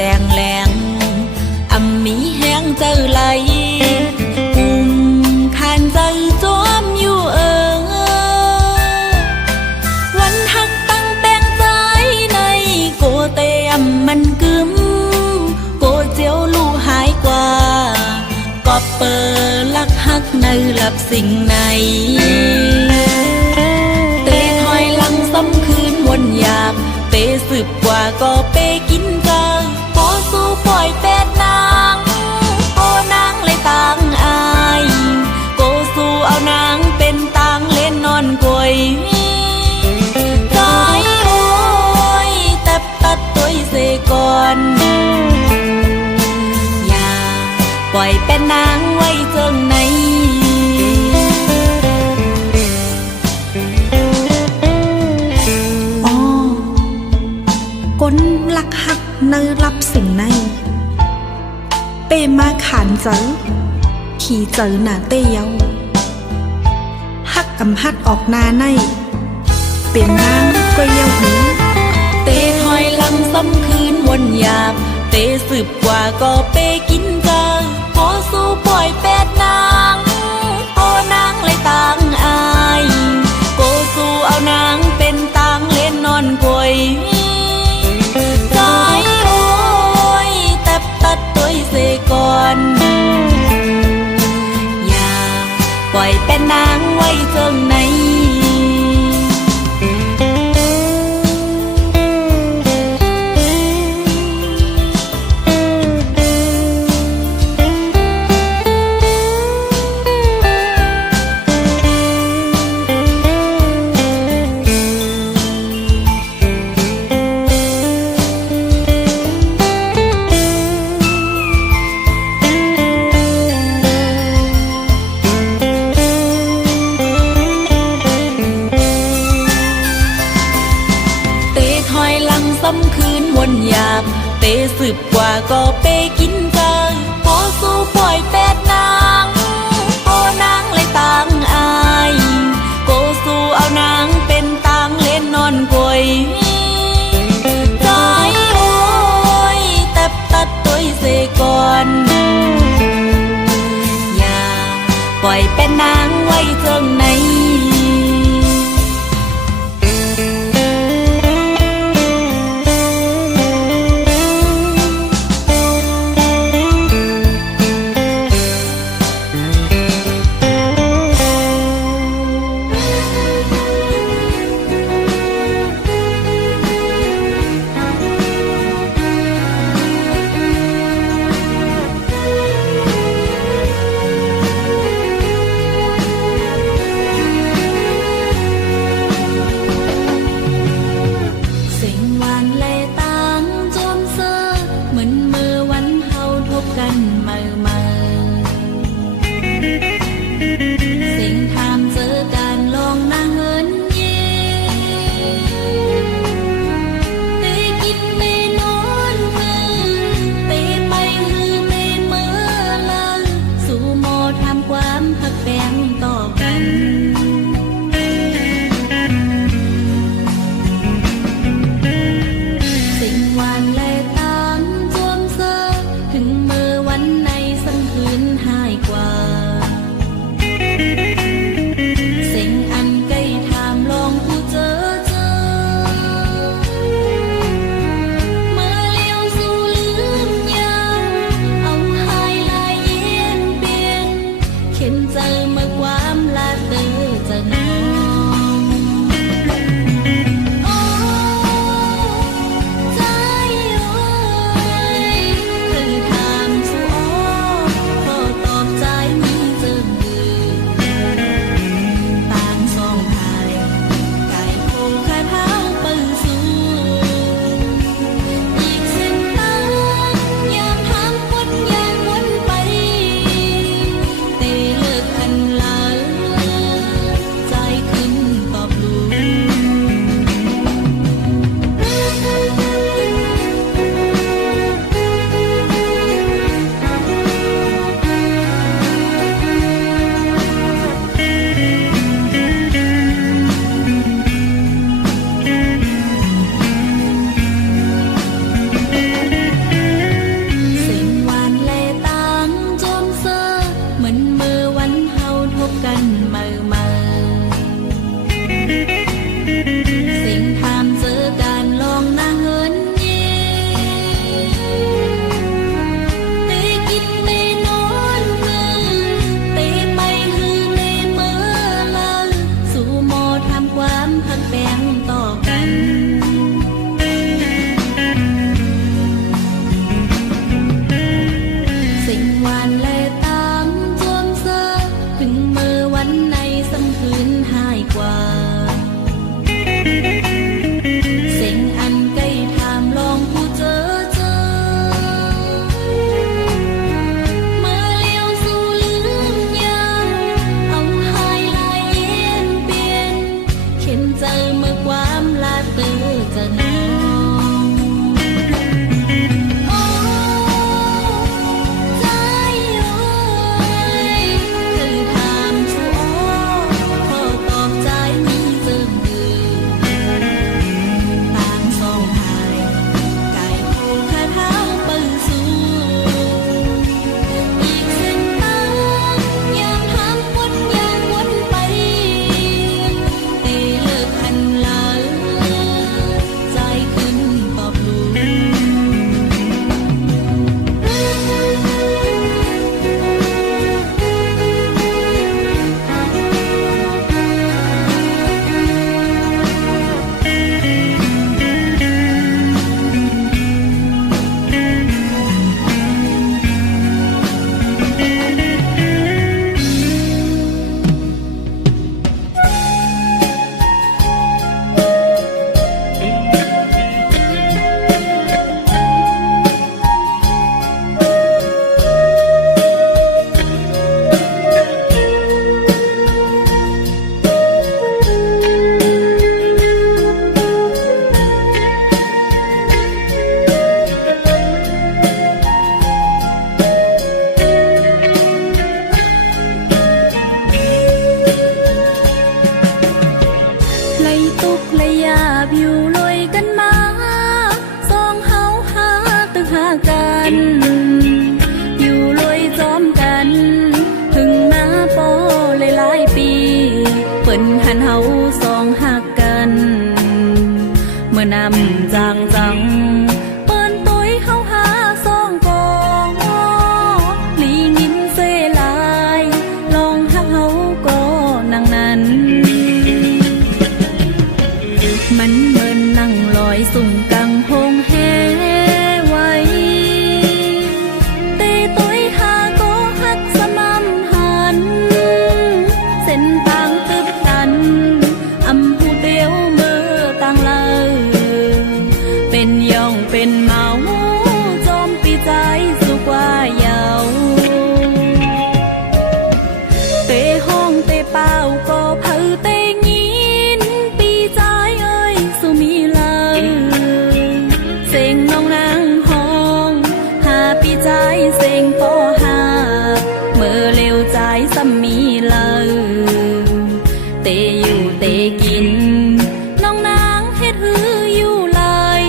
จ้งแหลงอำมีแห้งเจอไหลกุมขานใจจอมอยู่วันหักตั้งแปลงใจในโกเตอำมันกึมโกเจียวลู่หายกว่าก็เปิดลักหักในหลับสิ่งในเตะถอยหลังซ้ำคืนวนอยากเปสืบกว่าก็เปกินเกินโกสู้ปล่อยเป็ดนางโกนางเลยต่างอายโกสู้เอานางเป็นต่างเล่นนอนกวยใจโอ้ยแต่ตัดตัวเสก่อนอย่าปล่อยเป็นนางไว้เจิงในก้นลักหักเนอรับสิ่งในเป้มาขานเจอขี่เจอหน้าเต้เยาหักกำหัดออกหน้าในเปลี่ยนนางก็เยาหูเต้ถอยหลังซ้ำคืนวนอยากเต้สืบกว่าก็เป้กินเกินโกสู้ปล่อยเป็ดนางโกนางเลยต่างอายโกสู้เอานางเป็นต่างเล่นนอนกวยใจโอ้ยแต่ตัดตัวเสก่อนอย่าปล่อยเป็นนางไว้เจิงในซ้ำคืนวนอยากเปสืบกว่าก็เปกินเกินโกสู้ปล่อยเป็ดนางโกนางเลยต่างอายโกสู้เอานางเป็นต่างเล่นนอนกวยใจโอ้ยแต่ตัดตัวเสก่อนอย่าปล่อยเป็นนางไว้เจิงใน มื่อนำจางจังเปิ้นตุ้ยเฮาหาซองกองหลีงินเซลายลองหักเฮาก็นางนั้นมันเหมือนนั่งลอยสุ่มกังหงแฮไว้เตตุ้ยหาก็หักสม่ำหันเส้นทางตึบตันอำหูเดียวมือต่างเลยเป็นย่องเป็นเมาจอมปีใจสุกว่าเยาเตห้องเตเป้าก็เผาเตยินปีใจเอ้ยสุมีเลยเสียงน้องนางห้องหาปีใจเสียงปอหาเมื่อเร็วใจซ้ำมีเลยเตอยู่เตกินน้องนางเฮ็ดหืออยู่เลย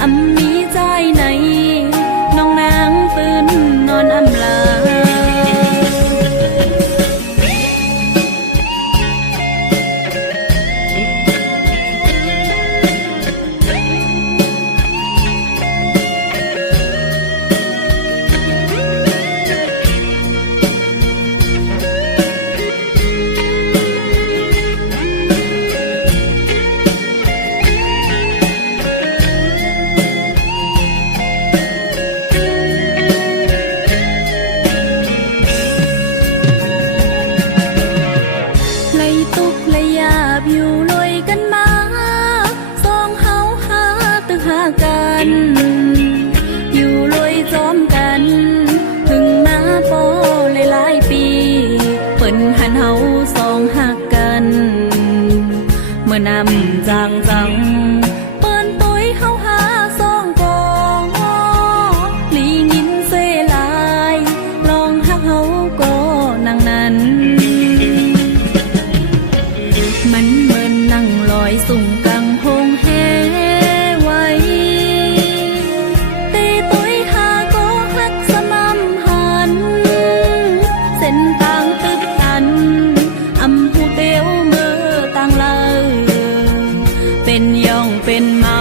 อำมีใจไหนน้องนางฟื้นนอนอำลาอยู่ลอยกันมาสองเฮาหาตึกหากันอยู่ลอยจอมกันถึงมาปอหลายปีเปิ้นหันเฮาสองหักกันเมื่อนำจางจังเปิ้นตุ้ยเฮาหาสองกองหลีงินเซลายลองหักเฮาก็นางนั้นมันเหมือนนั่งลอยสุ่มกังหงแฮไว้เตตุ้ยหาก็หักสม่ำหันเส้นทางตึบตันอำหูเดียวมือต่างเลยเป็นย่องเป็นเมา